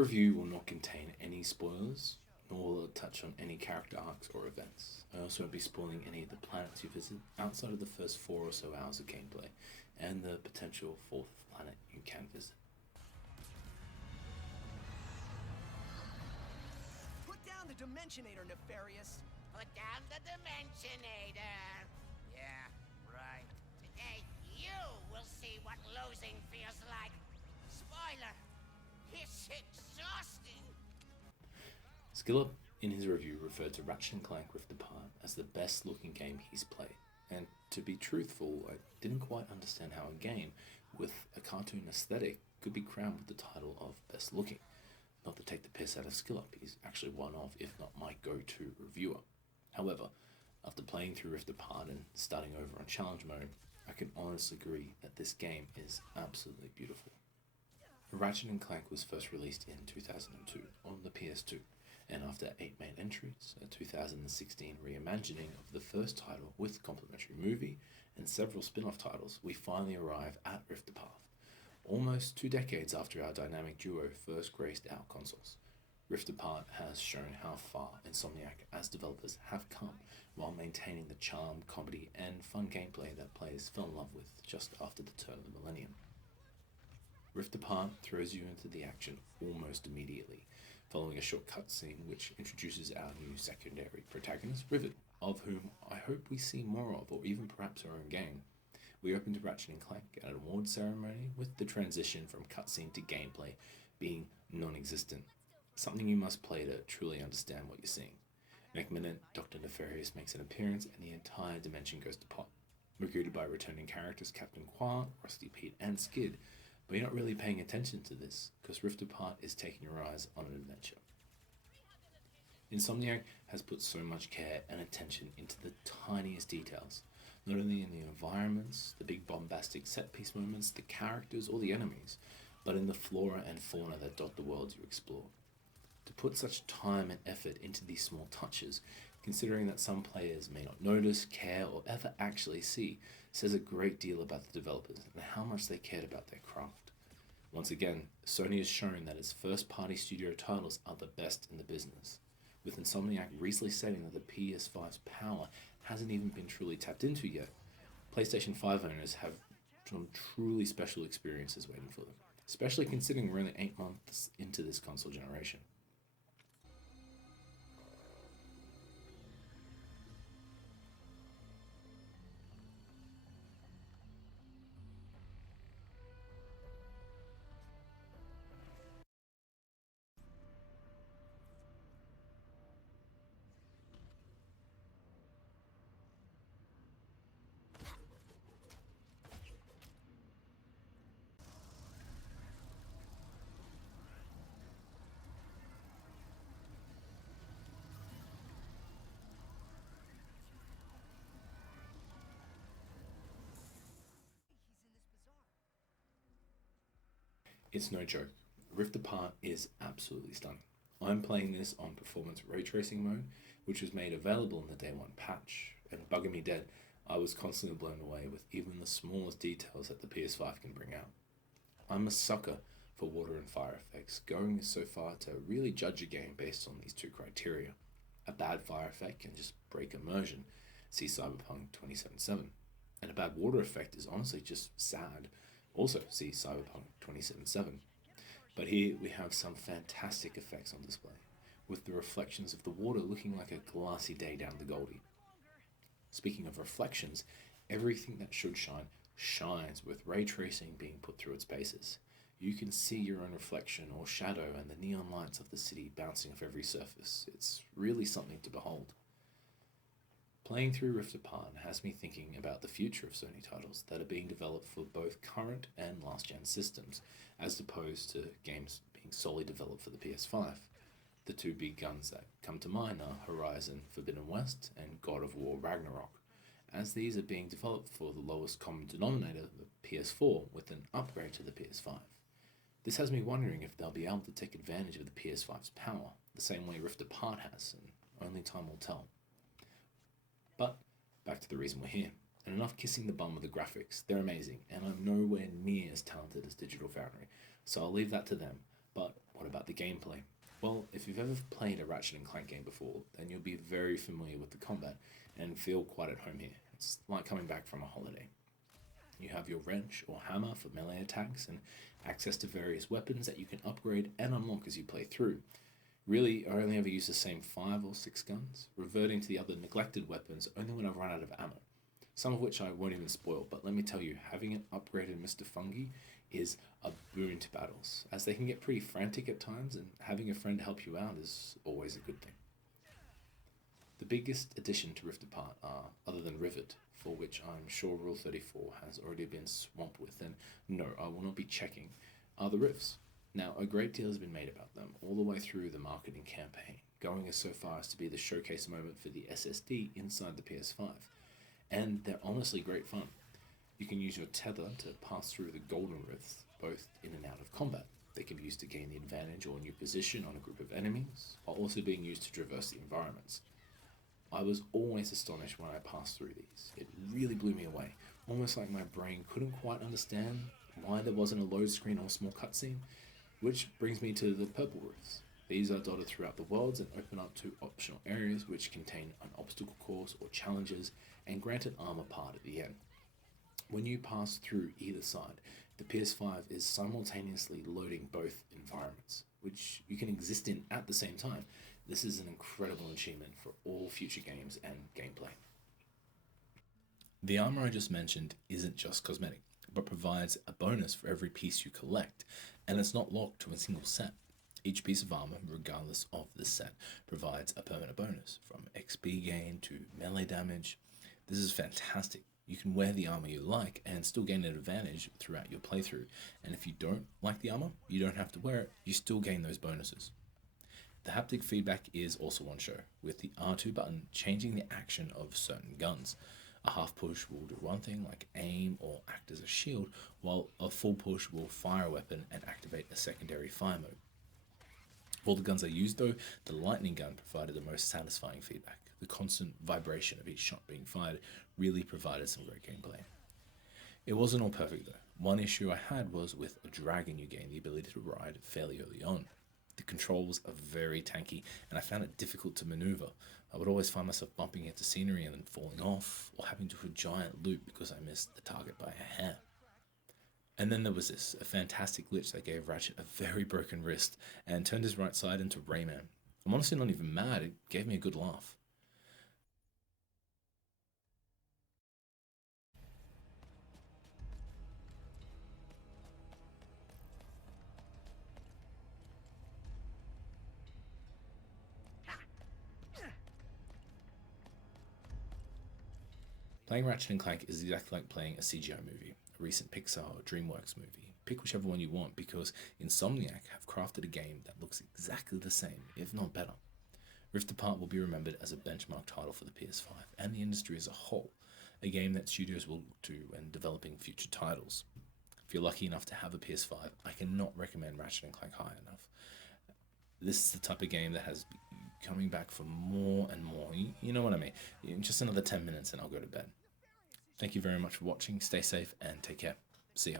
review will not contain any spoilers, nor will it touch on any character arcs or events. I also won't be spoiling any of the planets you visit outside of the first 4 or so hours of gameplay, and the potential 4th planet you can visit. Put down the Dimensionator, Nefarious! Put down the Dimensionator! Yeah, right. Today, you will see what losing feels like. Spoiler! It's exhausting! Skillup, in his review, referred to Ratchet and Clank Rift Apart as the best looking game he's played. And to be truthful, I didn't quite understand how a game with a cartoon aesthetic could be crowned with the title of best looking. Not to take the piss out of Skillup, he's actually one of, if not my go-to reviewer. However, after playing through Rift Apart and starting over on challenge mode, I can honestly agree that this game is absolutely beautiful. Ratchet and Clank was first released in 2002 on the PS2, and after 8 main entries, a 2016 reimagining of the first title with complimentary movie and several spin-off titles, we finally arrive at Rift Apart, almost 2 decades after our dynamic duo first graced our consoles. Rift Apart has shown how far Insomniac as developers have come while maintaining the charm, comedy, and fun gameplay that players fell in love with just after the turn of the millennium. Rift Apart throws you into the action almost immediately, following a short cutscene which introduces our new secondary protagonist, Rivet, of whom I hope we see more of, or even perhaps our own game. We open to Ratchet and Clank at an award ceremony, with the transition from cutscene to gameplay being non-existent, something you must play to truly understand what you're seeing. Next minute, Dr. Nefarious makes an appearance and the entire dimension goes to pot. We're greeted by returning characters Captain Qua, Rusty Pete, and Skid, but you're not really paying attention to this, because Rift Apart is taking your eyes on an adventure. Insomniac has put so much care and attention into the tiniest details, not only in the environments, the big bombastic set-piece moments, the characters, or the enemies, but in the flora and fauna that dot the worlds you explore. To put such time and effort into these small touches, considering that some players may not notice, care, or ever actually see, says a great deal about the developers and how much they cared about their craft. Once again, Sony has shown that its first-party studio titles are the best in the business, with Insomniac recently stating that the PS5's power hasn't even been truly tapped into yet. PlayStation 5 owners have some truly special experiences waiting for them, especially considering we're only 8 months into this console generation. It's no joke. Rift Apart is absolutely stunning. I'm playing this on performance ray tracing mode, which was made available in the day 1 patch, and bugging me dead, I was constantly blown away with even the smallest details that the PS5 can bring out. I'm a sucker for water and fire effects, going so far to really judge a game based on these 2 criteria. A bad fire effect can just break immersion, see Cyberpunk 2077, and a bad water effect is honestly just sad, also see Cyberpunk 2077. But here we have some fantastic effects on display, with the reflections of the water looking like a glassy day down the Goldie. Speaking of reflections, everything that should shine shines, with ray tracing being put through its paces. You can see your own reflection or shadow and the neon lights of the city bouncing off every surface. It's really something to behold. Playing through Rift Apart has me thinking about the future of Sony titles that are being developed for both current and last-gen systems, as opposed to games being solely developed for the PS5. The 2 big guns that come to mind are Horizon Forbidden West and God of War Ragnarok, as these are being developed for the lowest common denominator, the PS4, with an upgrade to the PS5. This has me wondering if they'll be able to take advantage of the PS5's power, the same way Rift Apart has, and only time will tell. But back to the reason we're here, and enough kissing the bum with the graphics. They're amazing, and I'm nowhere near as talented as Digital Foundry, so I'll leave that to them. But What about the gameplay? Well, if you've ever played a Ratchet and Clank game before, then you'll be very familiar with the combat and feel quite at home here. It's like coming back from a holiday. You have your wrench or hammer for melee attacks and access to various weapons that you can upgrade and unlock as you play through. Really, I only ever use the same 5 or 6 guns, reverting to the other neglected weapons only when I've run out of ammo. Some of which I won't even spoil, but let me tell you, having an upgraded Mr. Fungi is a boon to battles, as they can get pretty frantic at times, and having a friend help you out is always a good thing. The biggest addition to Rift Apart are, other than Rivet, for which I'm sure Rule 34 has already been swamped with, and no, I will not be checking, are the rifts. Now, a great deal has been made about them all the way through the marketing campaign, going as so far as to be the showcase moment for the SSD inside the PS5. And they're honestly great fun. You can use your tether to pass through the golden rifts, both in and out of combat. They can be used to gain the advantage or a new position on a group of enemies, while also being used to traverse the environments. I was always astonished when I passed through these. It really blew me away, almost like my brain couldn't quite understand why there wasn't a load screen or small cutscene, which brings me to the purple rifts. These are dotted throughout the worlds and open up to optional areas which contain an obstacle course or challenges and grant an armor part at the end. When you pass through either side, the PS5 is simultaneously loading both environments, which you can exist in at the same time. This is an incredible achievement for all future games and gameplay. The armor I just mentioned isn't just cosmetic, but provides a bonus for every piece you collect, and it's not locked to a single set. Each piece of armor, regardless of the set, provides a permanent bonus, from XP gain to melee damage. This is fantastic. You can wear the armor you like and still gain an advantage throughout your playthrough, and if you don't like the armor, you don't have to wear it, you still gain those bonuses. The haptic feedback is also on show, with the R2 button changing the action of certain guns. A half push will do one thing, like aim or act as a shield, while a full push will fire a weapon and activate a secondary fire mode. Of all the guns I used though, the lightning gun provided the most satisfying feedback. The constant vibration of each shot being fired really provided some great gameplay. It wasn't all perfect though. One issue I had was with a dragon you gain the ability to ride fairly early on. The controls are very tanky and I found it difficult to maneuver. I would always find myself bumping into scenery and then falling off, or having to do a giant loop because I missed the target by a hair. And then there was this, a fantastic glitch that gave Ratchet a very broken wrist and turned his right side into Rayman. I'm honestly not even mad, it gave me a good laugh. Playing Ratchet and Clank is exactly like playing a CGI movie, a recent Pixar or DreamWorks movie. Pick whichever one you want because Insomniac have crafted a game that looks exactly the same, if not better. Rift Apart will be remembered as a benchmark title for the PS5 and the industry as a whole, a game that studios will look to when developing future titles. If you're lucky enough to have a PS5, I cannot recommend Ratchet and Clank high enough. This is the type of game that has coming back for more and more. You know what I mean? Just another 10 minutes and I'll go to bed. Thank you very much for watching. Stay safe and take care. See ya.